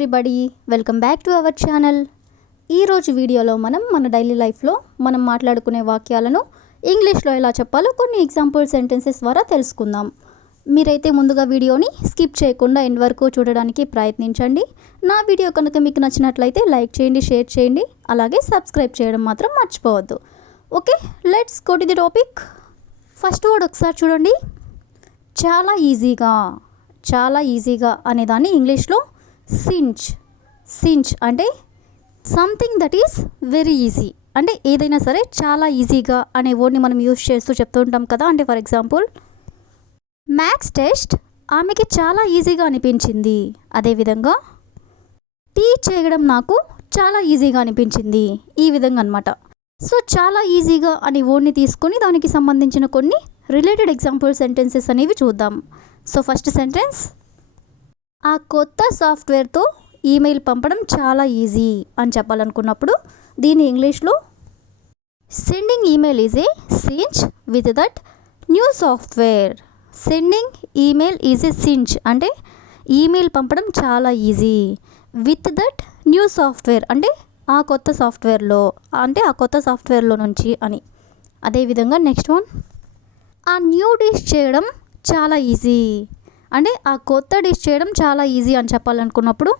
Everybody, welcome back to our channel. ఈరోజు వీడియోలో మన డైలీ లైఫ్లో మనం మాట్లాడుకునే వాక్యాలను ఇంగ్లీష్లో ఎలా చెప్పాలో కొన్ని ఎగ్జాంపుల్ సెంటెన్సెస్ ద్వారా తెలుసుకుందాం. మీరైతే ముందుగా వీడియోని స్కిప్ చేయకుండా ఎండ్ వరకు చూడడానికి ప్రయత్నించండి. నా వీడియో కనుక మీకు నచ్చినట్లయితే లైక్ చేయండి, షేర్ చేయండి, అలాగే సబ్స్క్రైబ్ చేయడం మాత్రం మర్చిపోవద్దు. Okay, let's go to the topic. First word ఒకసారి చూడండి. చాలా ఈజీగా అనేదాన్ని ఇంగ్లీష్లో సించ్ అంటే something that is very easy. అంటే ఏదైనా సరే చాలా ఈజీగా అనే వర్డ్ని మనం యూజ్ చేస్తూ చెప్తూ ఉంటాం కదా. అంటే ఫర్ ఎగ్జాంపుల్, మ్యాథ్స్ టెస్ట్ ఆమెకి చాలా ఈజీగా అనిపించింది. అదేవిధంగా టీ చేయడం నాకు చాలా ఈజీగా అనిపించింది. ఈ విధంగా అనమాట. సో చాలా ఈజీగా అనే వర్డ్ని తీసుకొని దానికి సంబంధించిన కొన్ని రిలేటెడ్ ఎగ్జాంపుల్ సెంటెన్సెస్ అనేవి చూద్దాం. సో ఫస్ట్ సెంటెన్స్, ఆ కొత్త సాఫ్ట్వేర్తో ఈమెయిల్ పంపడం చాలా ఈజీ అని చెప్పాలనుకున్నప్పుడు దీని ఇంగ్లీష్లో sending email is a cinch with that new software. Sending email is a cinch అంటే ఈమెయిల్ పంపడం చాలా easy. With that new software అంటే ఆ కొత్త సాఫ్ట్వేర్లో నుంచి అని. అదేవిధంగా నెక్స్ట్ వన్, ఆ న్యూ డిష్ చేయడం చాలా ఈజీ అంటే ఆ కొత్త డిష్ చేయడం చాలా ఈజీ అని చెప్పాలనుకున్నప్పుడు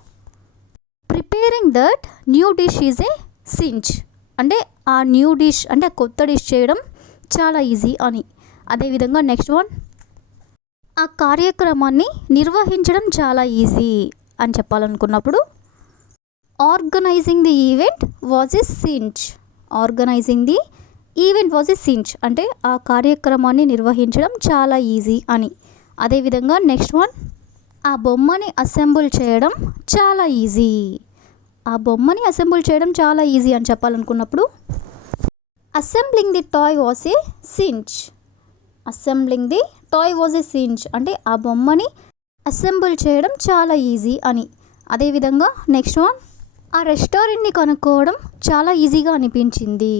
preparing that new dish is a cinch అంటే ఆ న్యూ డిష్ అంటే కొత్త డిష్ చేయడం చాలా ఈజీ అని. అదేవిధంగా నెక్స్ట్ వన్, ఆ కార్యక్రమాన్ని నిర్వహించడం చాలా ఈజీ అని చెప్పాలనుకున్నప్పుడు organising the event was a cinch. Organising the event was a cinch అంటే ఆ కార్యక్రమాన్ని నిర్వహించడం చాలా ఈజీ అని. అదేవిధంగా నెక్స్ట్ వన్, ఆ బొమ్మని అసెంబుల్ చేయడం చాలా ఈజీ. ఆ బొమ్మని అసెంబుల్ చేయడం చాలా ఈజీ అని చెప్పాలనుకున్నప్పుడు assembling the toy was a cinch. Assembling the toy was a cinch అంటే ఆ బొమ్మని అసెంబుల్ చేయడం చాలా ఈజీ అని. అదేవిధంగా నెక్స్ట్ వన్, ఆ రెస్టారెంట్ని కనుక్కోవడం చాలా ఈజీగా అనిపించింది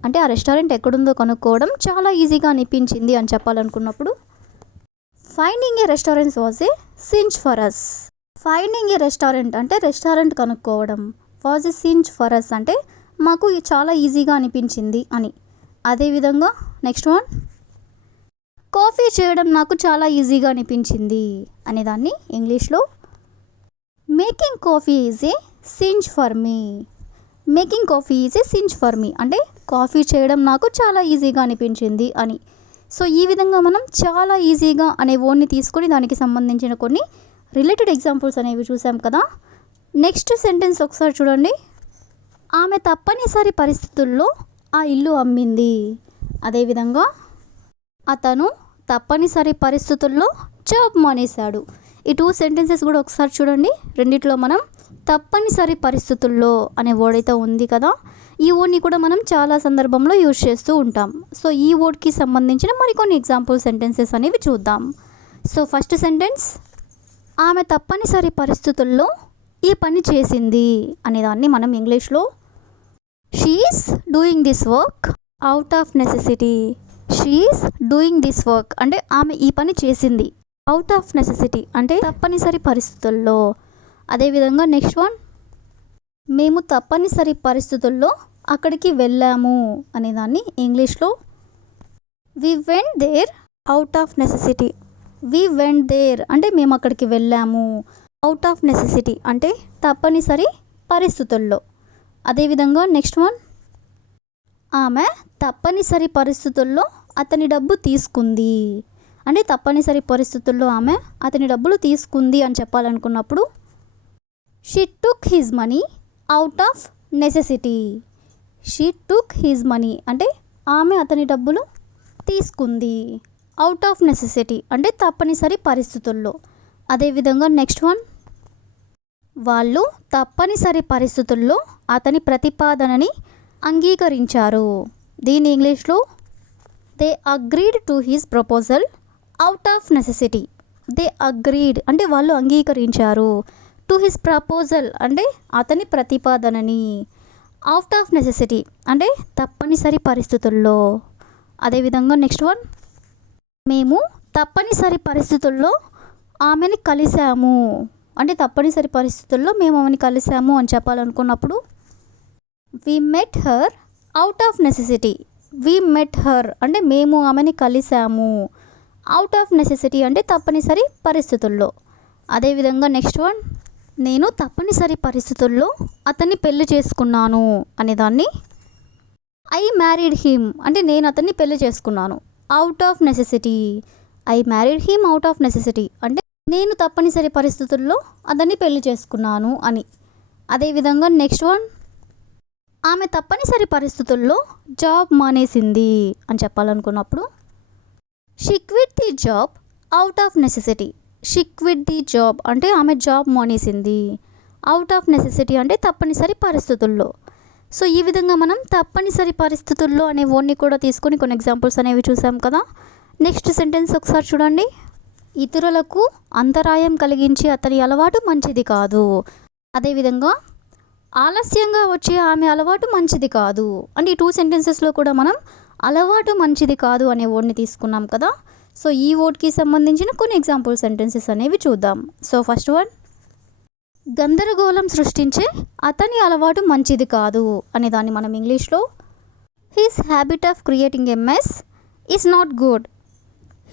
అంటే ఆ రెస్టారెంట్ ఎక్కడుందో కనుక్కోవడం చాలా ఈజీగా అనిపించింది అని చెప్పాలనుకున్నప్పుడు finding a restaurant was a cinch for us. Finding a restaurant అంటే రెస్టారెంట్ కనుక్కోవడం, was a cinch for us అంటే మాకు చాలా ఈజీగా అనిపించింది అని. అదేవిధంగా నెక్స్ట్ వన్, కాఫీ చేయడం నాకు చాలా ఈజీగా అనిపించింది అనేదాన్ని ఇంగ్లీష్లో making coffee is a cinch for me. Making coffee is a cinch for me అంటే కాఫీ చేయడం నాకు చాలా ఈజీగా అనిపించింది అని. సో ఈ విధంగా మనం చాలా ఈజీగా అనే వర్డ్ని తీసుకొని దానికి సంబంధించిన కొన్ని రిలేటెడ్ ఎగ్జాంపుల్స్ అనేవి చూసాం కదా. నెక్స్ట్ సెంటెన్స్ ఒకసారి చూడండి. ఆమె తప్పనిసరి పరిస్థితుల్లో ఆ ఇల్లు అమ్మింది. అదేవిధంగా అతను తప్పనిసరి పరిస్థితుల్లో జాబ్ మానేశాడు. ఈ టూ సెంటెన్సెస్ కూడా ఒకసారి చూడండి. రెండిట్లో మనం తప్పనిసరి పరిస్థితుల్లో అనే వర్డ్ అయితే ఉంది కదా, ఈ వర్డ్ని కూడా మనం చాలా సందర్భంలో యూజ్ చేస్తూ ఉంటాం. సో ఈ వర్డ్కి సంబంధించిన మరికొన్ని ఎగ్జాంపుల్ సెంటెన్సెస్ అనేవి చూద్దాం. సో ఫస్ట్ సెంటెన్స్, ఆమె తప్పనిసరి పరిస్థితుల్లో ఈ పని చేసింది అనేదాన్ని మనం ఇంగ్లీష్లో she is doing this work out of necessity. She is doing this work అంటే ఆమె ఈ పని చేసింది అవుట్ ఆఫ్ నెసెసిటీ అంటే తప్పనిసరి పరిస్థితుల్లో. అదేవిధంగా నెక్స్ట్ వన్, మేము తప్పనిసరి పరిస్థితుల్లో అక్కడికి వెళ్ళాము అనేదాన్ని ఇంగ్లీష్లో we went there out of necessity. We went there అంటే మేము అక్కడికి వెళ్ళాము. అవుట్ ఆఫ్ నెసెసిటీ అంటే తప్పనిసరి పరిస్థితుల్లో. అదేవిధంగా నెక్స్ట్ వన్, ఆమె తప్పనిసరి పరిస్థితుల్లో అతని డబ్బు తీసుకుంది అంటే తప్పనిసరి పరిస్థితుల్లో ఆమె అతని డబ్బులు తీసుకుంది అని చెప్పాలనుకున్నప్పుడు she took his money out of necessity. She took his money అంటే ఆమె అతని డబ్బులు తీసుకుంది అవుట్ ఆఫ్ నెసెసిటీ అంటే తప్పనిసరి పరిస్థితుల్లో. అదేవిధంగా నెక్స్ట్ వన్, వాళ్ళు తప్పనిసరి పరిస్థితుల్లో అతని ప్రతిపాదనని అంగీకరించారు. దీని ఇంగ్లీష్లో they agreed to his proposal out of necessity. They agreed అంటే వాళ్ళు అంగీకరించారు. టు హిస్ ప్రపోజల్ అంటే అతని ప్రతిపాదనని. అవుట్ ఆఫ్ నెసెసిటీ అంటే తప్పనిసరి పరిస్థితుల్లో. అదేవిధంగా నెక్స్ట్ వన్, మేము తప్పనిసరి పరిస్థితుల్లో ఆమెని కలిసాము అంటే తప్పనిసరి పరిస్థితుల్లో మేము ఆమెని కలిసాము అని చెప్పాలనుకున్నప్పుడు we met her out of necessity. We met her అంటే మేము ఆమెని కలిసాము. అవుట్ ఆఫ్ నెసెసిటీ అంటే తప్పనిసరి పరిస్థితుల్లో. అదేవిధంగా నెక్స్ట్ వన్, నేను తప్పనిసరి పరిస్థితుల్లో అతన్ని పెళ్లి చేసుకున్నాను అనేదాన్ని ఐ మ్యారీడ్ హిమ్ అంటే నేను అతన్ని పెళ్లి చేసుకున్నాను. Out of necessity. I married him out of necessity అంటే నేను తప్పనిసరి పరిస్థితుల్లో అతన్ని పెళ్లి చేసుకున్నాను అని. అదేవిధంగా నెక్స్ట్ వన్, ఆమె తప్పనిసరి పరిస్థితుల్లో జాబ్ మానేసింది అని చెప్పాలనుకున్నప్పుడు she quit the job out of necessity. She quit the job అంటే ఆమె జాబ్ మానేసింది. అవుట్ ఆఫ్ నెసెసిటీ అంటే తప్పనిసరి పరిస్థితుల్లో. సో ఈ విధంగా మనం తప్పనిసరి పరిస్థితుల్లో అనే వర్డ్ని కూడా తీసుకొని కొన్ని ఎగ్జాంపుల్స్ అనేవి చూసాం కదా. నెక్స్ట్ సెంటెన్స్ ఒకసారి చూడండి. ఇతరులకు అంతరాయం కలిగించే అతని అలవాటు మంచిది కాదు. అదేవిధంగా ఆలస్యంగా వచ్చే ఆమె అలవాటు మంచిది కాదు. అంటే ఈ 2 సెంటెన్సెస్లో కూడా మనం అలవాటు మంచిది కాదు అనే వర్డ్ని తీసుకున్నాం కదా. సో ఈ వర్డ్కి సంబంధించిన కొన్ని ఎగ్జాంపుల్ సెంటెన్సెస్ అనేవి చూద్దాం. సో ఫస్ట్ వన్, గందరగోళం సృష్టించే అతని అలవాటు మంచిది కాదు అనే దాన్ని మనం ఇంగ్లీష్లో his habit of creating a mess is not good.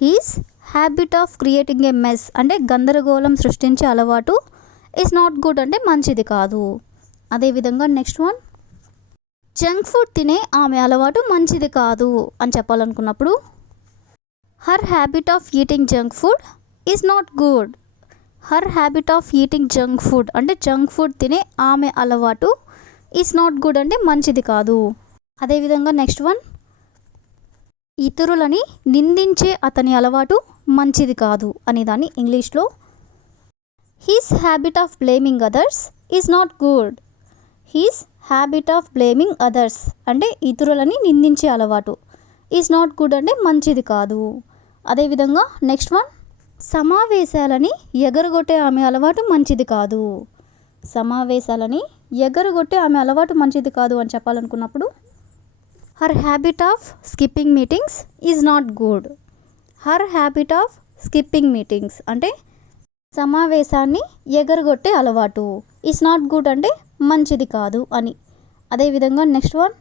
His habit of creating a mess అంటే గందరగోళం సృష్టించే అలవాటు ఈజ్ నాట్ గుడ్ అంటే మంచిది కాదు. అదేవిధంగా నెక్స్ట్ వన్, జంక్ ఫుడ్ తినే ఆమె అలవాటు మంచిది కాదు అని చెప్పాలనుకున్నప్పుడు her habit of eating junk food is not good. Her habit of eating junk food అంటే జంక్ ఫుడ్ తినే ఆమె అలవాటు ఈజ్ నాట్ గుడ్ అంటే మంచిది కాదు. అదేవిధంగా నెక్స్ట్ వన్, ఇతరులని నిందించే అతని అలవాటు మంచిది కాదు అనే దాన్ని ఇంగ్లీష్లో his habit of blaming others is not good. His habit of blaming others అంటే ఇతరులని నిందించే అలవాటు ఈజ్ నాట్ గుడ్ అంటే మంచిది కాదు. అదేవిధంగా నెక్స్ట్ వన్, సమావేశాలని ఎగరగొట్టే ఆమె అలవాటు మంచిది కాదు. సమావేశాలని ఎగరగొట్టే ఆమె అలవాటు మంచిది కాదు అని చెప్పాలనుకున్నప్పుడు her habit of skipping meetings is not good. Her habit of skipping meetings అంటే సమావేశాన్ని ఎగరగొట్టే అలవాటు ఈజ్ నాట్ గుడ్ అంటే మంచిది కాదు అని. అదేవిధంగా నెక్స్ట్ వన్,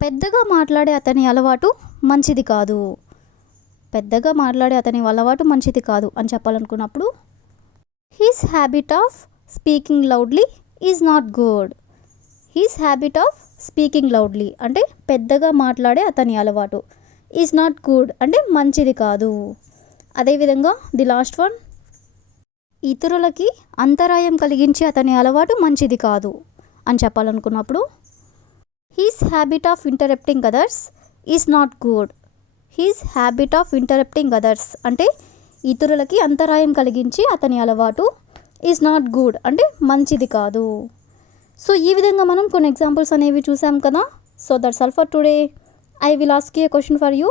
పెద్దగా మాట్లాడే అతని అలవాటు మంచిది కాదు. పెద్దగా మాట్లాడే అతని అలవాటు మంచిది కాదు అని చెప్పాలనుకున్నప్పుడు his habit of speaking loudly is not good. His habit of speaking loudly అంటే పెద్దగా మాట్లాడే అతని అలవాటు ఈజ్ నాట్ గుడ్ అంటే మంచిది కాదు. అదేవిధంగా ది లాస్ట్ వన్, ఇతరులకి అంతరాయం కలిగించే అతని అలవాటు మంచిది కాదు అని చెప్పాలనుకున్నప్పుడు his habit of interrupting others is not good. His habit of interrupting others అంటే ఇతరులకి అంతరాయం కలిగించి అతని అలవాటు ఈజ్ నాట్ గుడ్ అంటే మంచిది కాదు. సో ఈ విధంగా మనం కొన్ని ఎగ్జాంపుల్స్ అనేవి చూసాం కదా. So that's all for today. I will ask you A question for you.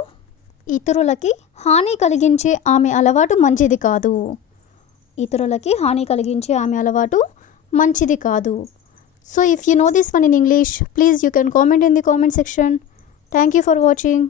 ఇతరులకి హాని కలిగించే ఆమె అలవాటు మంచిది కాదు. ఇతరులకి హాని కలిగించే ఆమె అలవాటు మంచిది కాదు. So if you know this one in English, please you can comment in the comment section. Thank you for watching.